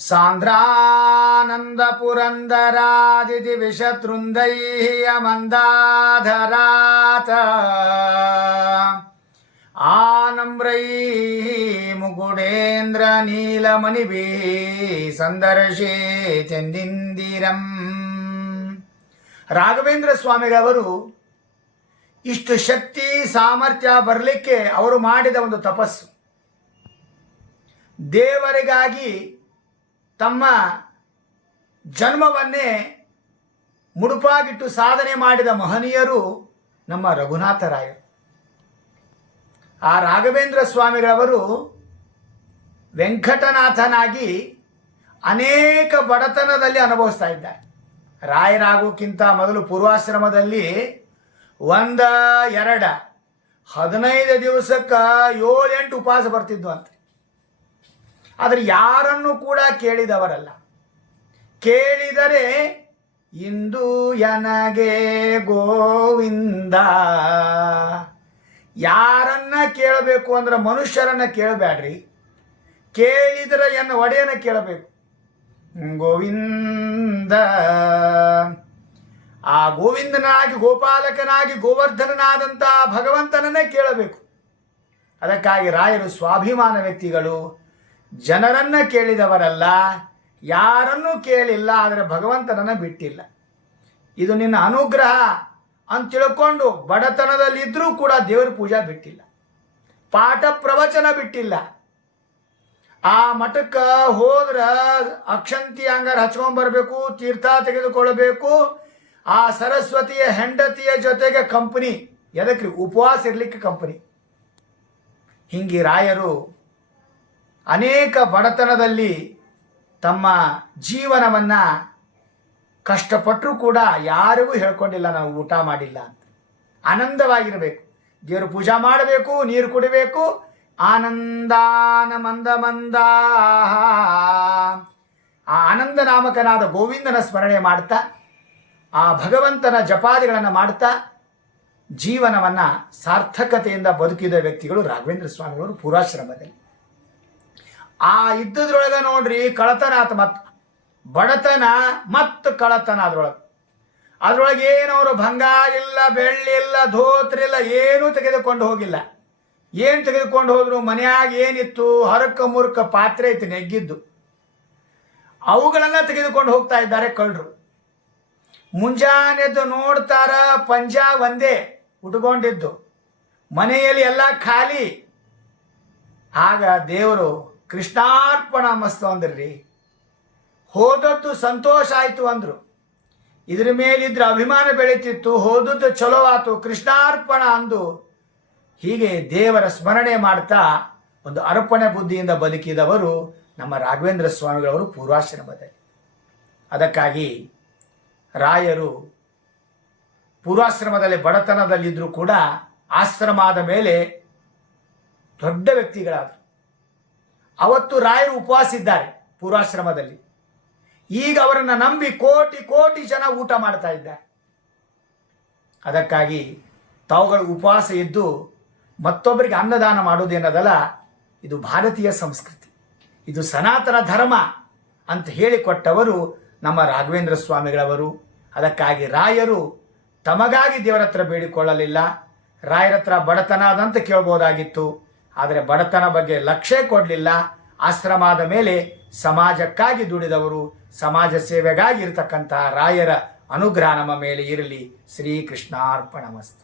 ಸಾಂದ್ರಾನಂದ ಪುರಂದರಾದಿತಿ ವಿಷತೃಂದೈಃ ಮಂದಾಧರಾತ ಆನಮ್ರೈಃ ಮುಕುಡೇಂದ್ರ ನೀಲಮಣಿಭಿಃ ಸಂದರ್ಶೇತೆಂದಿಂದಿರಂ. ರಾಘವೇಂದ್ರ ಸ್ವಾಮಿಗಳವರು ಇಷ್ಟು ಶಕ್ತಿ ಸಾಮರ್ಥ್ಯ ಬರಲಿಕ್ಕೆ ಅವರು ಮಾಡಿದ ಒಂದು ತಪಸ್ಸು. ದೇವರಿಗಾಗಿ ತಮ್ಮ ಜನ್ಮವನ್ನೇ ಮುಡುಪಾಗಿಟ್ಟು ಸಾಧನೆ ಮಾಡಿದ ಮಹನೀಯರು ನಮ್ಮ ರಘುನಾಥರಾಯರು. ಆ ರಾಘವೇಂದ್ರ ಸ್ವಾಮಿಗಳವರು ವೆಂಕಟನಾಥನಾಗಿ ಅನೇಕ ಬಡತನದಲ್ಲಿ ಅನುಭವಿಸ್ತಾ ಇದ್ದಾರೆ. ರಾಯರಾಗೋಕ್ಕಿಂತ ಮೊದಲು ಪೂರ್ವಾಶ್ರಮದಲ್ಲಿ 15 ದಿವಸಕ್ಕೆ 7-8 ಉಪವಾಸ ಬರ್ತಿದ್ವು ಅಂತ. ಆದರೆ ಯಾರನ್ನು ಕೂಡ ಕೇಳಿದವರಲ್ಲ. ಕೇಳಿದರೆ ಇಂದು ನನಗೆ ಗೋವಿಂದ. ಯಾರನ್ನ ಕೇಳಬೇಕು ಅಂದ್ರೆ ಮನುಷ್ಯರನ್ನ ಕೇಳಬೇಡ್ರಿ, ಕೇಳಿದರೆ ಎನ್ನ ಒಡೆಯನ ಕೇಳಬೇಕು, ಗೋವಿಂದ. ಆ ಗೋವಿಂದನಾಗಿ ಗೋಪಾಲಕನಾಗಿ ಗೋವರ್ಧನನಾದಂಥ ಭಗವಂತನನ್ನೇ ಕೇಳಬೇಕು. ಅದಕ್ಕಾಗಿ ರಾಯರು ಸ್ವಾಭಿಮಾನ ವ್ಯಕ್ತಿಗಳು, ಜನರನ್ನ ಕೇಳಿದವರಲ್ಲ, ಯಾರನ್ನೂ ಕೇಳಿಲ್ಲ, ಆದರೆ ಭಗವಂತನನ್ನು ಬಿಟ್ಟಿಲ್ಲ. ಇದು ನಿನ್ನ ಅನುಗ್ರಹ ಅಂತ ತಿಳ್ಕೊಂಡು ಬಡತನದಲ್ಲಿದ್ದರೂ ಕೂಡ ದೇವರ ಪೂಜಾ ಬಿಟ್ಟಿಲ್ಲ, ಪಾಠ ಪ್ರವಚನ ಬಿಟ್ಟಿಲ್ಲ. ಆ ಮಠಕ್ಕೆ ಹೋದ್ರೆ ಅಕ್ಷಂತಿ ಅಂಗಾರ ಹಚ್ಕೊಂಡ್ಬರ್ಬೇಕು, ತೀರ್ಥ ತೆಗೆದುಕೊಳ್ಳಬೇಕು. ಆ ಸರಸ್ವತಿಯ ಹೆಂಡತಿಯ ಜೊತೆಗೆ ಕಂಪನಿ, ಎದಕ್ರಿ? ಉಪವಾಸ ಇರಲಿಕ್ಕೆ ಕಂಪನಿ. ಹಿಂಗೆ ರಾಯರು ಅನೇಕ ಬಡತನದಲ್ಲಿ ತಮ್ಮ ಜೀವನವನ್ನು ಕಷ್ಟಪಟ್ಟರೂ ಕೂಡ ಯಾರಿಗೂ ಹೇಳ್ಕೊಂಡಿಲ್ಲ ನಾವು ಊಟ ಮಾಡಿಲ್ಲ ಅಂತ. ಆನಂದವಾಗಿರಬೇಕು, ದೇವರು ಪೂಜಾ ಮಾಡಬೇಕು, ನೀರು ಕುಡಿಬೇಕು, ಆನಂದಾನ ಮಂದ ಮಂದ. ಆ ಆನಂದ ನಾಮಕನಾದ ಗೋವಿಂದನ ಸ್ಮರಣೆ ಮಾಡ್ತಾ, ಆ ಭಗವಂತನ ಜಪಾದಿಗಳನ್ನು ಮಾಡ್ತಾ ಜೀವನವನ್ನು ಸಾರ್ಥಕತೆಯಿಂದ ಬದುಕಿದ ವ್ಯಕ್ತಿಗಳು ರಾಘವೇಂದ್ರ ಸ್ವಾಮಿಗಳು ಪೂರ್ವಾಶ್ರಮದಲ್ಲಿ. ಆ ಇದ್ದದ್ರೊಳಗೆ ನೋಡ್ರಿ ಕಳತನ ಆತ, ಮತ್ತು ಬಡತನ ಮತ್ತು ಕಳತನ. ಅದ್ರೊಳಗೆ ಏನವರು ಬಂಗಾರ ಇಲ್ಲ, ಬೆಳ್ಳಿ ಇಲ್ಲ, ಧೋತ್ರ ಇಲ್ಲ, ಏನೂ ತೆಗೆದುಕೊಂಡು ಹೋಗಿಲ್ಲ. ಏನು ತೆಗೆದುಕೊಂಡು ಹೋದ್ರು? ಮನೆಯಾಗ ಏನಿತ್ತು, ಹರಕ ಮುರುಕ ಪಾತ್ರೆ ಐತಿ ನೆಗ್ಗಿದ್ದು, ಅವುಗಳನ್ನ ತೆಗೆದುಕೊಂಡು ಹೋಗ್ತಾ ಇದ್ದಾರೆ ಕಳ್ಳರು. ಮುಂಜಾನೆದ್ದು ನೋಡ್ತಾರ, ಪಂಜಾ ಒಂದೇ ಉಟ್ಕೊಂಡಿದ್ದು, ಮನೆಯಲ್ಲಿ ಎಲ್ಲ ಖಾಲಿ. ಆಗ ದೇವರು ಕೃಷ್ಣಾರ್ಪಣ ಮಸ್ತು ಅಂದ್ರಿ, ಹೋದದ್ದು ಸಂತೋಷ ಆಯಿತು ಅಂದರು. ಇದ್ರ ಮೇಲಿದ್ರೆ ಅಭಿಮಾನ ಬೆಳೀತಿತ್ತು, ಹೋದದ್ದು ಚಲೋ ಆತು, ಕೃಷ್ಣಾರ್ಪಣ ಅಂದು. ಹೀಗೆ ದೇವರ ಸ್ಮರಣೆ ಮಾಡ್ತಾ ಒಂದು ಅರ್ಪಣೆ ಬುದ್ಧಿಯಿಂದ ಬದುಕಿದವರು ನಮ್ಮ ರಾಘವೇಂದ್ರ ಸ್ವಾಮಿಗಳವರು ಪೂರ್ವಾಶ್ರಮದಲ್ಲಿ. ಅದಕ್ಕಾಗಿ ರಾಯರು ಪೂರ್ವಾಶ್ರಮದಲ್ಲಿ ಬಡತನದಲ್ಲಿದ್ದರೂ ಕೂಡ ಆಶ್ರಮದ ಮೇಲೆ ದೊಡ್ಡ ವ್ಯಕ್ತಿಗಳಾದರು. ಅವತ್ತು ರಾಯರು ಉಪವಾಸ ಇದ್ದಾರೆ ಪೂರ್ವಾಶ್ರಮದಲ್ಲಿ. ಈಗ ಅವರನ್ನು ನಂಬಿ ಕೋಟಿ ಕೋಟಿ ಜನ ಊಟ ಮಾಡ್ತಾ ಇದ್ದಾರೆ. ಅದಕ್ಕಾಗಿ ತಾವುಗಳು ಉಪವಾಸ ಇದ್ದು ಮತ್ತೊಬ್ಬರಿಗೆ ಅನ್ನದಾನ ಮಾಡೋದೇನದಲ್ಲ, ಇದು ಭಾರತೀಯ ಸಂಸ್ಕೃತಿ, ಇದು ಸನಾತನ ಧರ್ಮ ಅಂತ ಹೇಳಿಕೊಟ್ಟವರು ನಮ್ಮ ರಾಘವೇಂದ್ರ ಸ್ವಾಮಿಗಳವರು. ಅದಕ್ಕಾಗಿ ರಾಯರು ತಮಗಾಗಿ ದೇವರ ಹತ್ರ ಬೇಡಿಕೊಳ್ಳಲಿಲ್ಲ. ರಾಯರ ಹತ್ರ ಬಡತನ ಅದಂತ ಕೇಳ್ಬೋದಾಗಿತ್ತು, ಆದರೆ ಬಡತನ ಬಗ್ಗೆ ಲಕ್ಷ್ಯ ಕೊಡಲಿಲ್ಲ. ಆಶ್ರಮದ ಮೇಲೆ ಸಮಾಜಕ್ಕಾಗಿ ದುಡಿದವರು, ಸಮಾಜ ಸೇವೆಗಾಗಿ ಇರತಕ್ಕಂತಹ ರಾಯರ ಅನುಗ್ರಹ ನಮ್ಮ ಮೇಲೆ ಇರಲಿ. ಶ್ರೀಕೃಷ್ಣಾರ್ಪಣಮಸ್ತು.